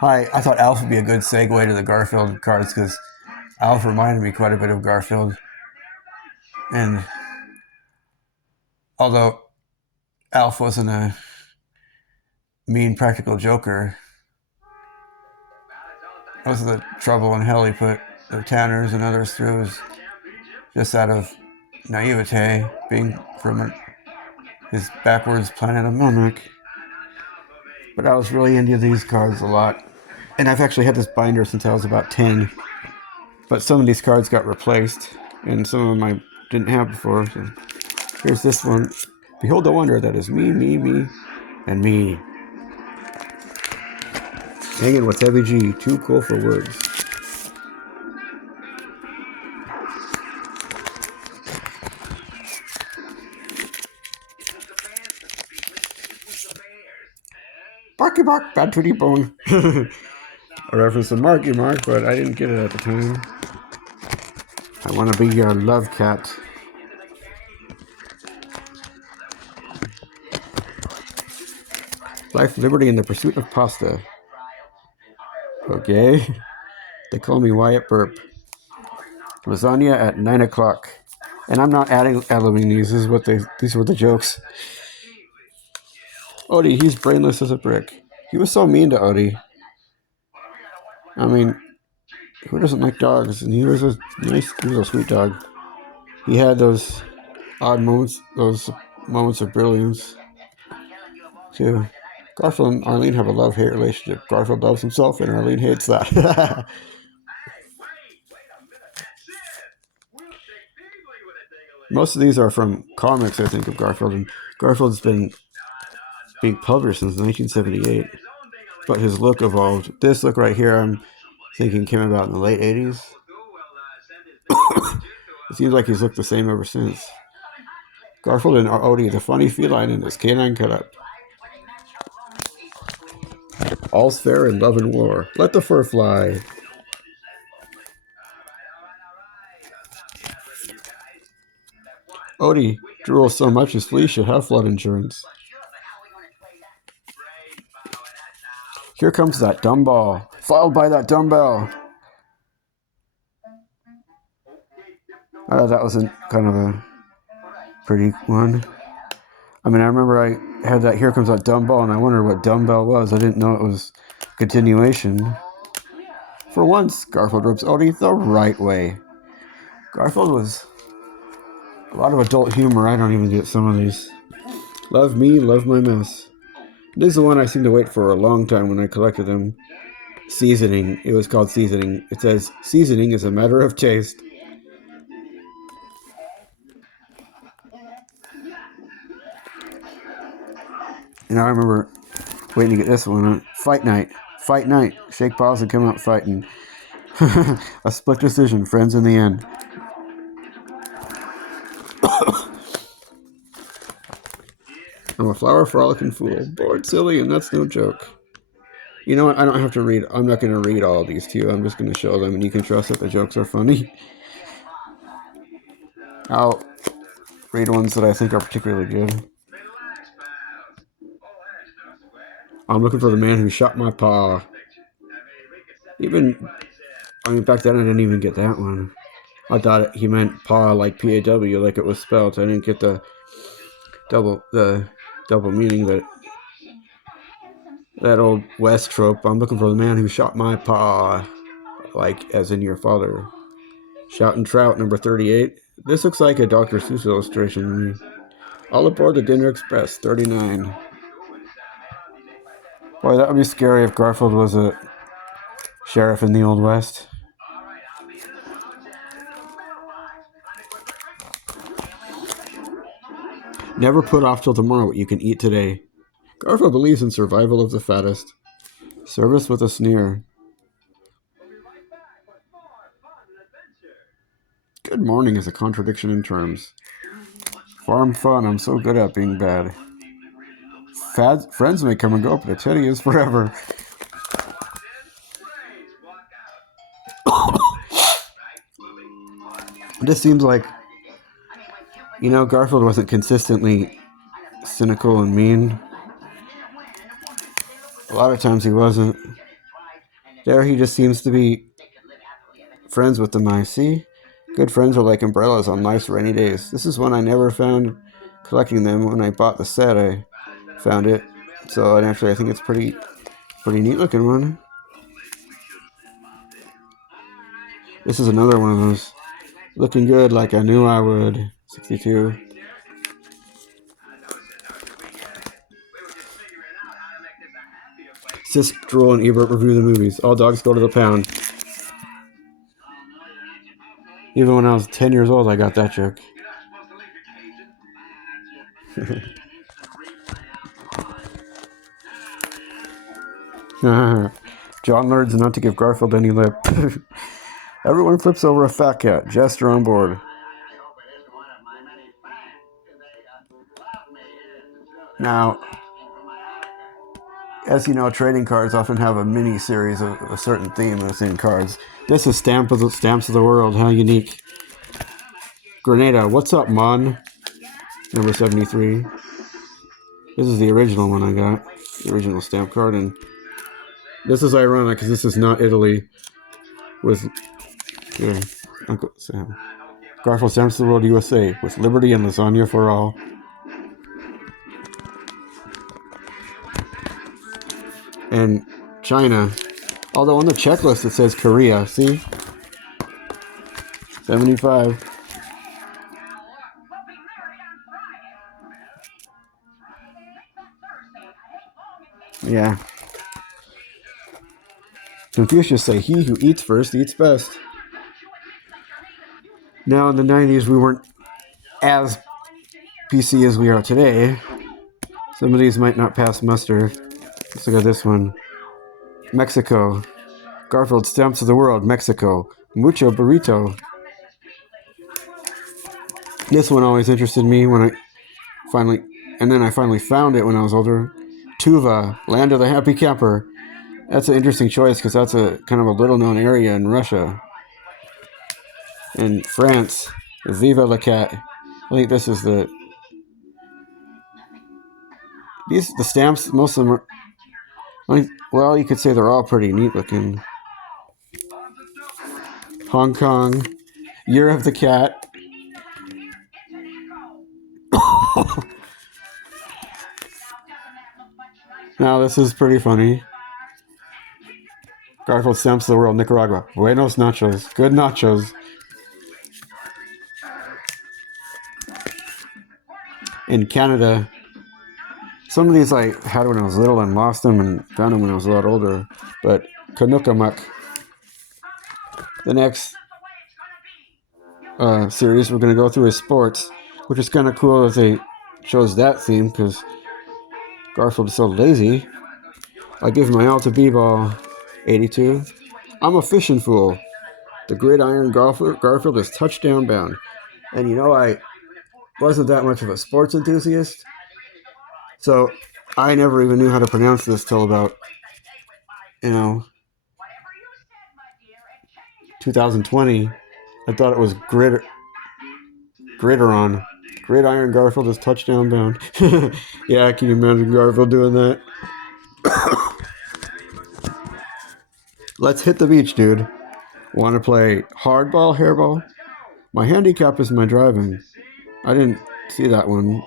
Hi, I thought Alf would be a good segue to the Garfield cards because Alf reminded me quite a bit of Garfield. And although Alf wasn't a mean practical joker, most of the trouble and hell he put the Tanners and others through was just out of naivete, being from his backwards planet of Melmac. But I was really into these cards a lot. And I've actually had this binder since I was about 10. But some of these cards got replaced, and some of them I didn't have before. So here's this one. Behold the wonder that is me, and me. Hanging with Heavy G, too cool for words. Barky Bark, Bad Tootie Bone. A reference to Marky Mark, but I didn't get it at the time. I want to be your love cat. Life, liberty, and the pursuit of pasta. Okay. They call me Wyatt Burp. Lasagna at 9 o'clock. And I'm not adding these. These were the jokes. Odie, he's brainless as a brick. He was so mean to Odie. I mean, who doesn't like dogs? And he was a sweet dog. He had those odd moments, those moments of brilliance, too. Garfield and Arlene have a love-hate relationship. Garfield loves himself, and Arlene hates that. Most of these are from comics, I think, of Garfield. And Garfield's been being published since 1978. But his look evolved. This look right here, I'm thinking came about in the late 80s. It seems like he's looked the same ever since. Garfield and Odie, the funny feline in his canine cut-up. All's fair in love and war. Let the fur fly. Odie drools so much his flea should have flood insurance. Here comes that dumb ball, followed by that dumbbell. I thought that was kind of a pretty one. I mean, I remember I had that Here Comes That Dumb Ball, and I wondered what dumbbell was. I didn't know it was a continuation. For once, Garfield rips Odie the right way. Garfield was a lot of adult humor. I don't even get some of these. Love me, love my mess. This is the one I seemed to wait for a long time when I collected them. Seasoning. It was called Seasoning. It says, seasoning is a matter of taste. And I remember waiting to get this one. Fight night. Fight night. Shake paws and come out fighting. A split decision. Friends in the end. I'm a flower frolicking fool. Bored silly, and that's no joke. You know what? I don't have to read. I'm not going to read all of these to you. I'm just going to show them, and you can trust that the jokes are funny. I'll read ones that I think are particularly good. I'm looking for the man who shot my paw. Back then I didn't even get that one. I thought he meant paw like P-A-W, like it was spelled. I didn't get the double meaning, but that old West trope. I'm looking for the man who shot my paw, like as in your father. Shoutin' Trout, number 38. This looks like a Dr. Seuss illustration. All aboard the Dinner Express, 39. Boy, that would be scary if Garfield was a sheriff in the Old West. Never put off till tomorrow what you can eat today. Garfield believes in survival of the fattest. Service with a sneer. Good morning is a contradiction in terms. Farm fun, I'm so good at being bad. Friends may come and go, but a teddy is forever. It just seems like, Garfield wasn't consistently cynical and mean. A lot of times he wasn't. There he just seems to be friends with the mice. See? Good friends are like umbrellas on life's rainy days. This is one I never found collecting them. When I bought the set, I found it. So naturally, I think it's pretty neat looking one. This is another one of those. Looking good like I knew I would. 62. Sisk, Droll, and Ebert review the movies. All dogs go to the pound. Even when I was 10 years old, I got that joke. John learns not to give Garfield any lip. Everyone flips over a fat cat. Jester on board. Now, as you know, trading cards often have a mini series of a certain theme within cards. This is Stamps of the World. How unique. Grenada, what's up, Mon? Number 73. This is the original one I got. The original stamp card. And this is ironic because this is not Italy. With Uncle Sam. Garfield Stamps of the World USA. With liberty and lasagna for all. And China. Although on the checklist it says Korea. See? 75. Yeah. Confucius say, he who eats first eats best. Now in the 90s we weren't as PC as we are today. Some of these might not pass muster. Let's look at this one. Mexico. Garfield Stamps of the World, Mexico. Mucho burrito. This one always interested me when I finally found it when I was older. Tuva, Land of the Happy Camper. That's an interesting choice because that's a kind of a little known area in Russia. In France, Viva la Cat. I think this is the stamps, most of them are, well, you could say they're all pretty neat looking. Hong Kong, Year of the Cat. Now this is pretty funny. Garfield Stamps of the World, Nicaragua. Buenos nachos. Good nachos. In Canada, some of these I had when I was little and lost them and found them when I was a lot older. But Kanukamuk. The next series we're going to go through is sports, which is kind of cool that they chose that theme because Garfield is so lazy. I give my all to B-Ball. 82. I'm a fishing fool. The gridiron Garfield is touchdown bound. And you know, I wasn't that much of a sports enthusiast, so I never even knew how to pronounce this till about, 2020. I thought it was Gridiron. Gridiron Garfield is touchdown bound. Yeah, can you imagine Garfield doing that? Let's hit the beach, dude. Want to play hardball, hairball? My handicap is my driving. I didn't see that one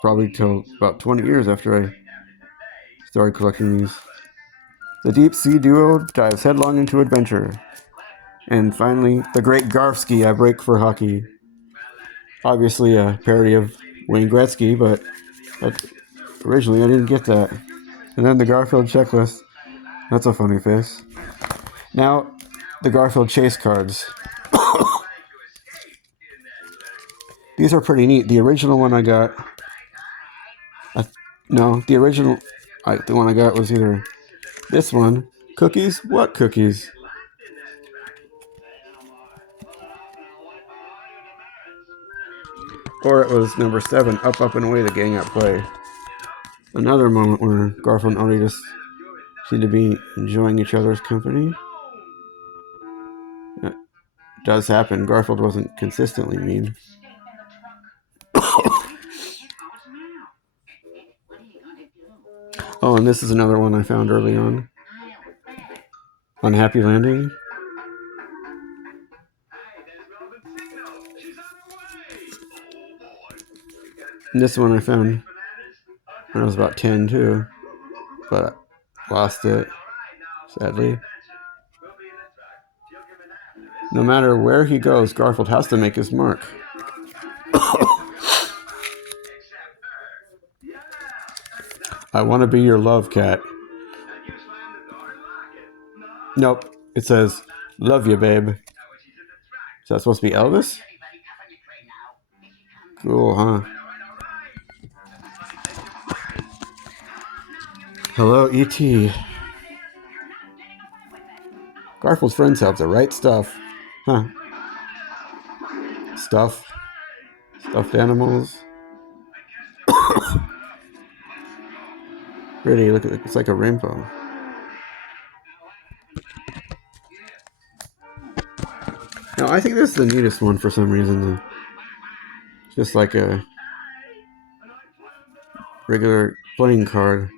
probably till about 20 years after I started collecting these. The deep sea duo dives headlong into adventure. And finally, the great Garfski, I break for hockey. Obviously a parody of Wayne Gretzky, but originally I didn't get that. And then the Garfield checklist. That's a funny face. Now, the Garfield chase cards. These are pretty neat. The original one I got... the one I got was either this one. Cookies? What cookies? Or it was number 7, Up, Up, and Away, the gang at play. Another moment where Garfield and Odie just seem to be enjoying each other's company. That does happen. Garfield wasn't consistently mean. Oh, and this is another one I found early on. Unhappy Landing. And this one I found when I was about 10 too, but I lost it, sadly. No matter where he goes, Garfield has to make his mark. I want to be your love cat. Nope, it says, love you, babe. Is that supposed to be Elvis? Cool, huh? Hello, E.T. Garfield's friends have the right stuff. Huh. Stuffed animals. Pretty, look at it. It's like a rainbow. No, I think this is the neatest one for some reason. It's just like a regular playing card.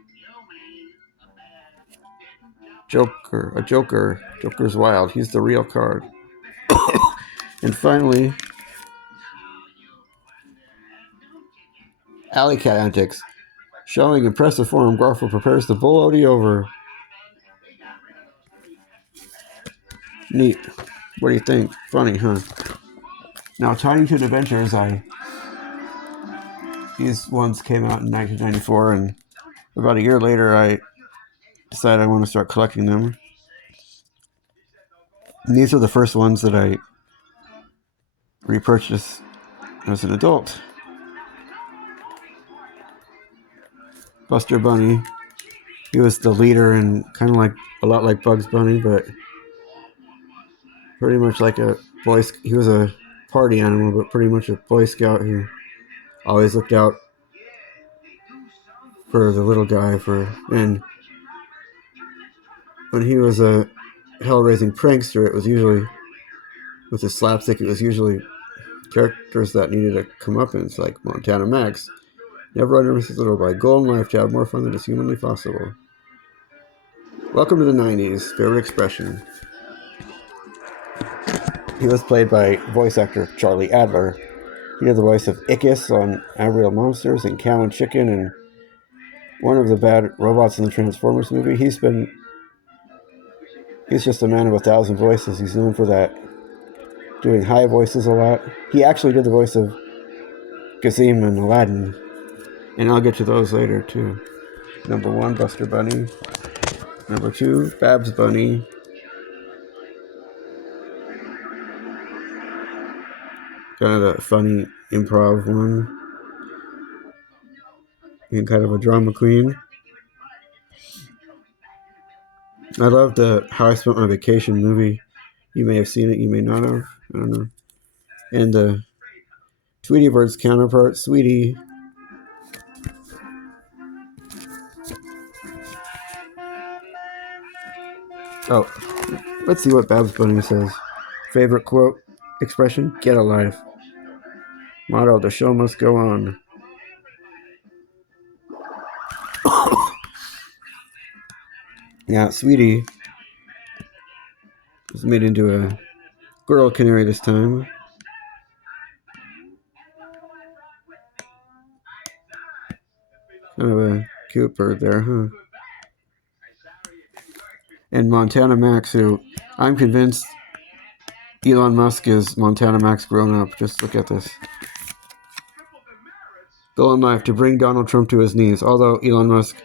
Joker. Joker's wild. He's the real card. And finally, Alley Cat Antics. Showing impressive form, Garfield prepares to bull Odie over. Neat. What do you think? Funny, huh? Now, Tiny Toon Adventures, these ones came out in 1994, and about a year later, I decided I want to start collecting them. And these are the first ones that I repurchased as an adult. Buster Bunny. He was the leader and kind of like a lot like Bugs Bunny, but pretty much like a boy. He was a party animal, but pretty much a Boy Scout who always looked out for the little guy. And when he was a hell-raising prankster, it was usually with his slapstick. It was usually characters that needed a comeuppance, like Montana Max. Never underestimate his little boy. Goal in life to have more fun than is humanly possible. Welcome to the 90s. Favorite expression. He was played by voice actor Charlie Adler. He did the voice of Ickis on Unreal Monsters and Cow and Chicken and one of the bad robots in the Transformers movie. He's just a man of 1,000 voices. He's known for that, doing high voices a lot. He actually did the voice of Gazim and Aladdin, and I'll get to those later too. Number 1, Buster Bunny. Number 2, Babs Bunny. Kind of a funny improv one. And kind of a drama queen. I love the How I Spent My Vacation movie. You may have seen it, you may not have. I don't know. And the Tweety Bird's counterpart, Sweetie. Oh, let's see what Babs Bunny says. Favorite quote, expression, get a life. Motto, the show must go on. Yeah, Sweetie was made into a girl canary this time. Kind of a cute bird there, huh? And Montana Max, who I'm convinced Elon Musk is Montana Max grown up. Just look at this. Goal in life to bring Donald Trump to his knees. Although Elon Musk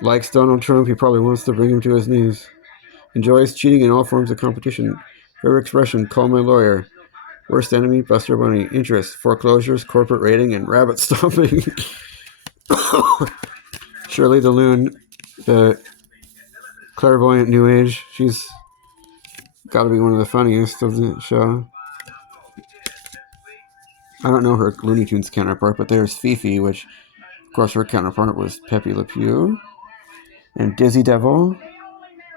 likes Donald Trump, he probably wants to bring him to his knees. Enjoys cheating in all forms of competition. Favorite expression, call my lawyer. Worst enemy, Buster Bunny. Interest, foreclosures, corporate raiding, and rabbit stomping. Shirley the Loon, the clairvoyant new age. She's got to be one of the funniest of the show. I don't know her Looney Tunes counterpart, but there's Fifi, which, of course, her counterpart was Pepe Le Pew. And Dizzy Devil,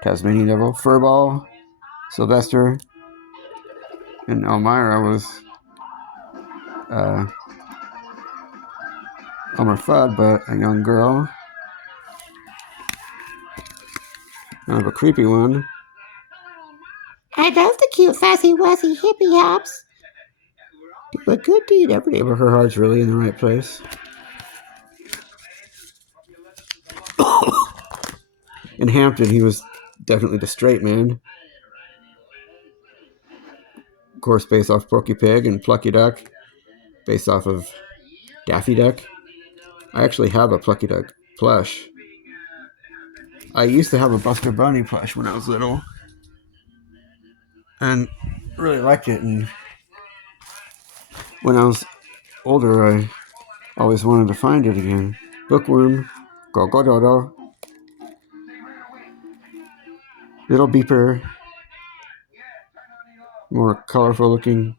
Tasmanian Devil, Furball, Sylvester, and Elmira was Elmer Fudd, but a young girl. Kind of a creepy one. I love the cute fuzzy wuzzy hippie hops. Do a good deed every day, but her heart's really in the right place. In Hampton, he was definitely the straight man. Of course, based off Porky Pig, and Plucky Duck, based off of Daffy Duck. I actually have a Plucky Duck plush. I used to have a Buster Bunny plush when I was little, and really liked it. And when I was older, I always wanted to find it again. Bookworm, go go do do. Little Beeper, more colorful looking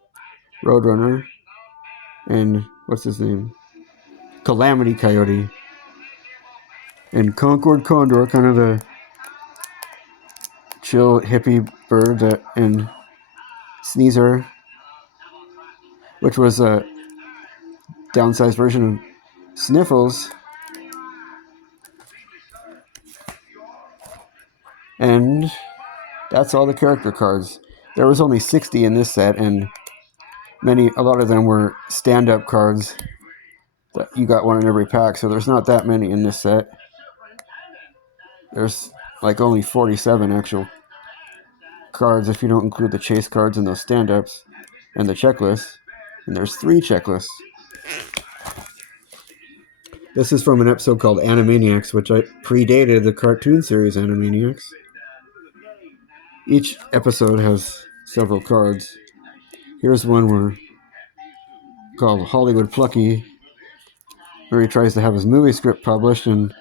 Roadrunner, and what's his name? Calamity Coyote. And Concord Condor, kind of the chill hippie bird, and Sneezer, which was a downsized version of Sniffles. And that's all the character cards. There was only 60 in this set, and a lot of them were stand-up cards. You got one in every pack, so there's not that many in this set. There's like only 47 actual cards if you don't include the chase cards and those stand-ups and the checklist. And there's 3 checklists. This is from an episode called Animaniacs, which I predated the cartoon series Animaniacs. Each episode has several cards. Here's one called Hollywood Plucky, where he tries to have his movie script published, and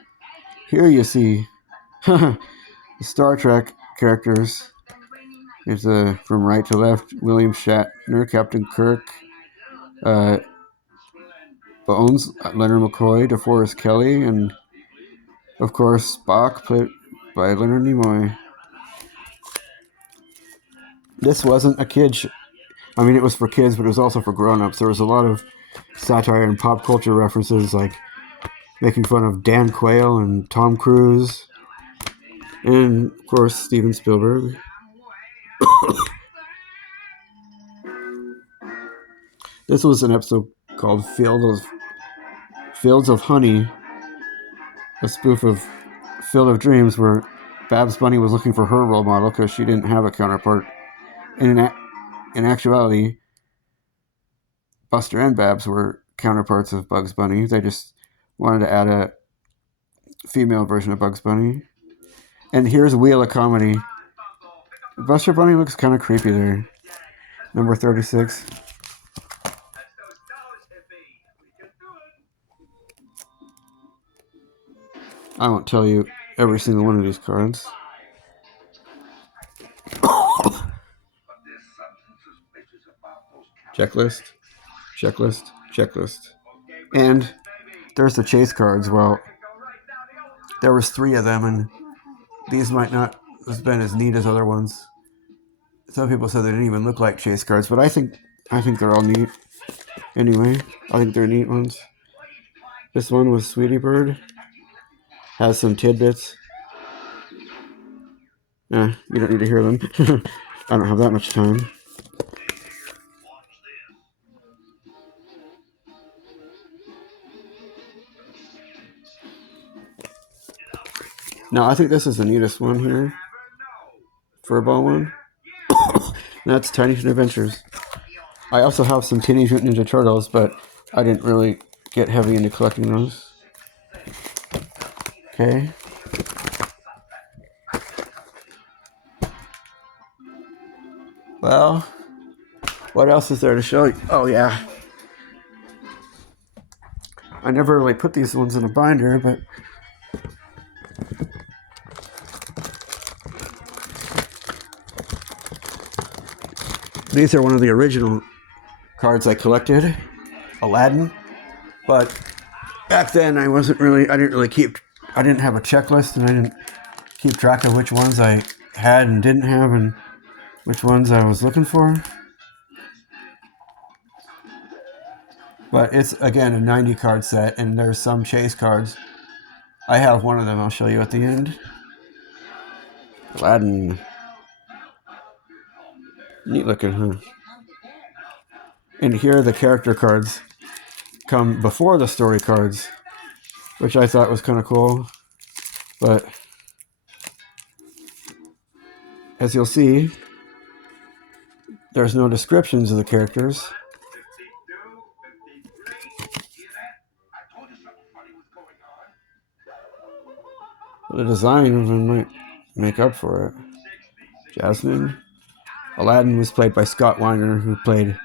here you see the Star Trek characters. It's from right to left: William Shatner, Captain Kirk, Bones, Leonard McCoy, DeForest Kelly, and of course Spock, played by Leonard Nimoy. This wasn't a kid's. I mean, it was for kids, but it was also for grown-ups. There was a lot of satire and pop culture references, like making fun of Dan Quayle and Tom Cruise, and of course Steven Spielberg. This was an episode called Fields of Honey, a spoof of Field of Dreams, where Babs Bunny was looking for her role model because she didn't have a counterpart. In actuality, Buster and Babs were counterparts of Bugs Bunny. They just wanted to add a female version of Bugs Bunny. And here's Wheel of Comedy. Buster Bunny looks kind of creepy there. Number 36. I won't tell you every single one of these cards. Checklist, checklist, checklist. And there's the chase cards. Well, there was 3 of them, and these might not have been as neat as other ones. Some people said they didn't even look like chase cards, but I think they're all neat. Anyway, I think they're neat ones. This one was Sweetie Bird. Has some tidbits. You don't need to hear them. I don't have that much time. Now, I think this is the neatest one here. Furball one. That's Tiny Toon Adventures. I also have some Teenage Mutant Ninja Turtles, but I didn't really get heavy into collecting those. Okay. Well, what else is there to show you? Oh, yeah. I never really put these ones in a binder, but these are one of the original cards I collected, Aladdin. But back then I didn't have a checklist, and I didn't keep track of which ones I had and didn't have and which ones I was looking for. But it's, again, a 90 card set, and there's some chase cards. I have one of them I'll show you at the end. Aladdin. Neat looking, huh? And here the character cards come before the story cards, which I thought was kind of cool. But as you'll see, there's no descriptions of the characters. The design of them might make up for it. Jasmine. Aladdin was played by Scott Weiner, who played,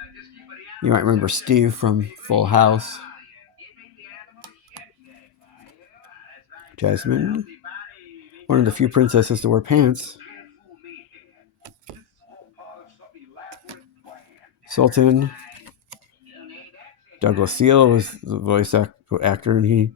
you might remember Steve from Full House. Jasmine. One of the few princesses to wear pants. Sultan. Douglas Seal was the voice actor, and he